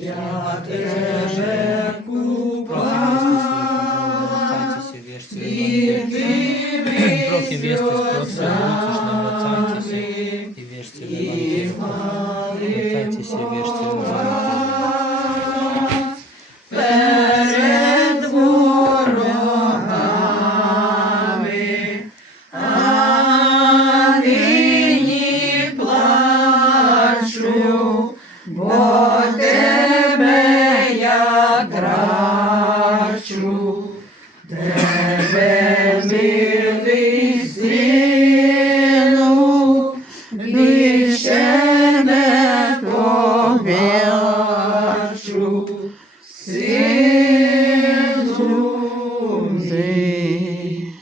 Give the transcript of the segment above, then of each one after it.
Ja Тебе купаюсь, и Ты Проким jesteś prosty, obrócisz, nawracajcie się i wierzcie w Ewangelię. Nawracajcie się, wierzcie w Ewangelię. перед ворогами, а нині плачу, бо Тебе я трачу, Тебе, милий Сину, більше не побачу. Сину мій,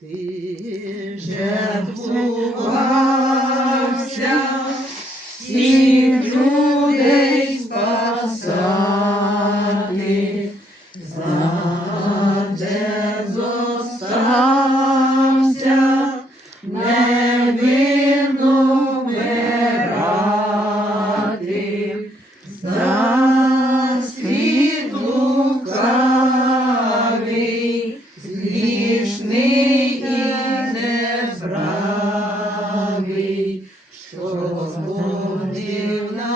Ти жертвувався, всіх людей спасати, заде зостався, невинно вмирати, за світ лукавий, грішний і неправий, що збудив на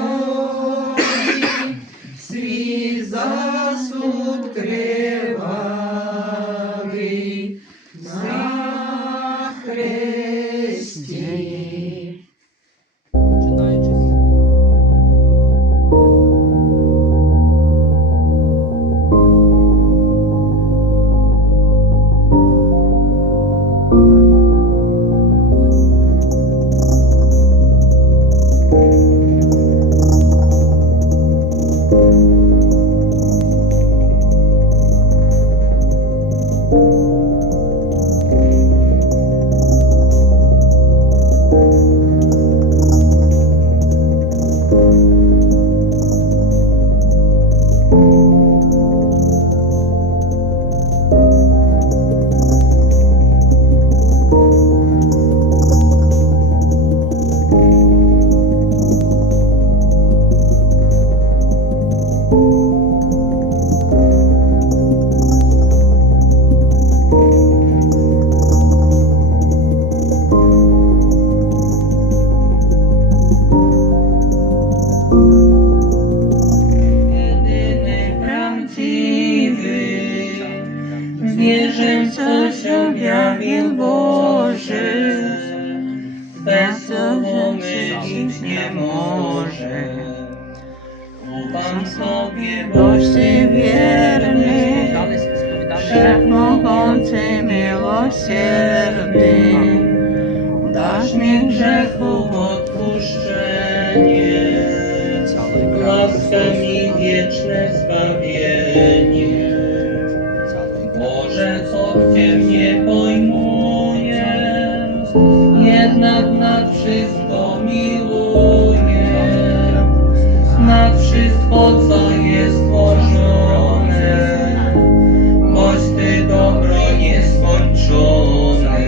волі свій засуд кривавий на хресті. Починаючи з Wierzę, coś objawił Boży, bez słowa mylić nie może. Ufam sobie, boś Ty wierny, wszechmogący, miłosierny. Dasz mi grzechów odpuszczenie, łaskę mi wieczne zbawienie. Może Cię nie pojmuję, jednak nad wszystko miłuję, nad wszystko, co jest stworzone, boś Ty dobro nieskończone,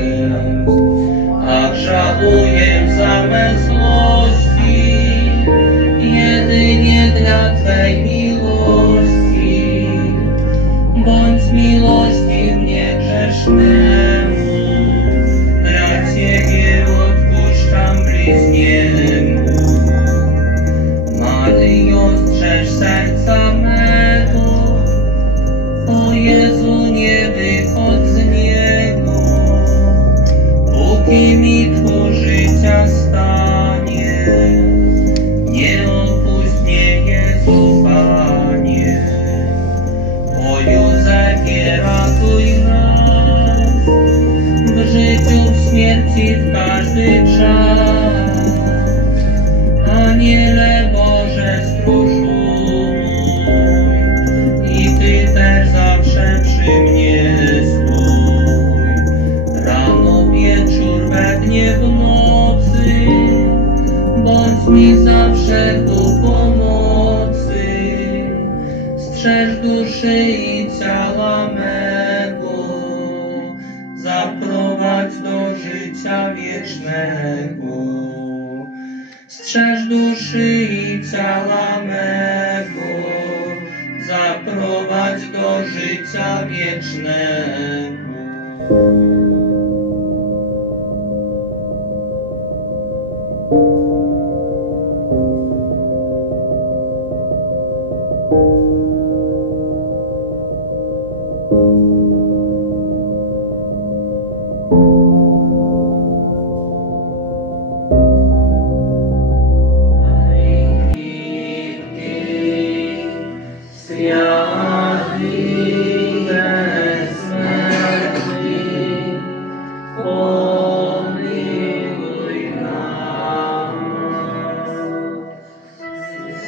a żałuję za me złości, jedynie dla Twej miłości. Bądź miłosiernie grzesznemu, dla Ciebie odpuszczam bliźniemu. Maryjo, strzeż serca mego, o Jezu, nie wychodź z niego, póki mi Twój życia stanie. Nie opuść mnie, Jezu, Panie. O Józefie, ratuj nas, w życiu, w śmierci, w każdy czas. Aniele Boże, stróżu mój, i Ty też zawsze przy mnie stój. Rano, wieczór, we dnie, w nocy, bądź mi zawsze ku pomocy. Strzeż duszy i ciała mego, zaprowadź do życia wiecznego. Strzeż duszy i ciała mego, życia wiecznego.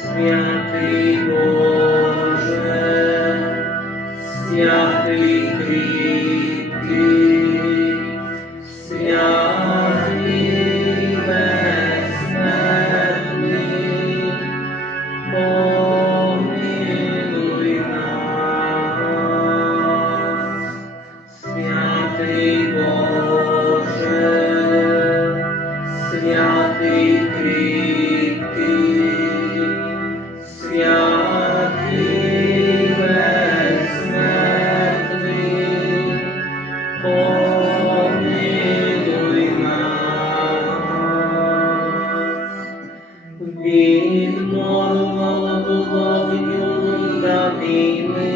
Święty Boże, święty Kripki, święty bezsmертny, pomiluj nas. Święty Boże, święty Kripki, święty bezsmертny, pomiluj nas. Wiktor Wodowniu dawimy,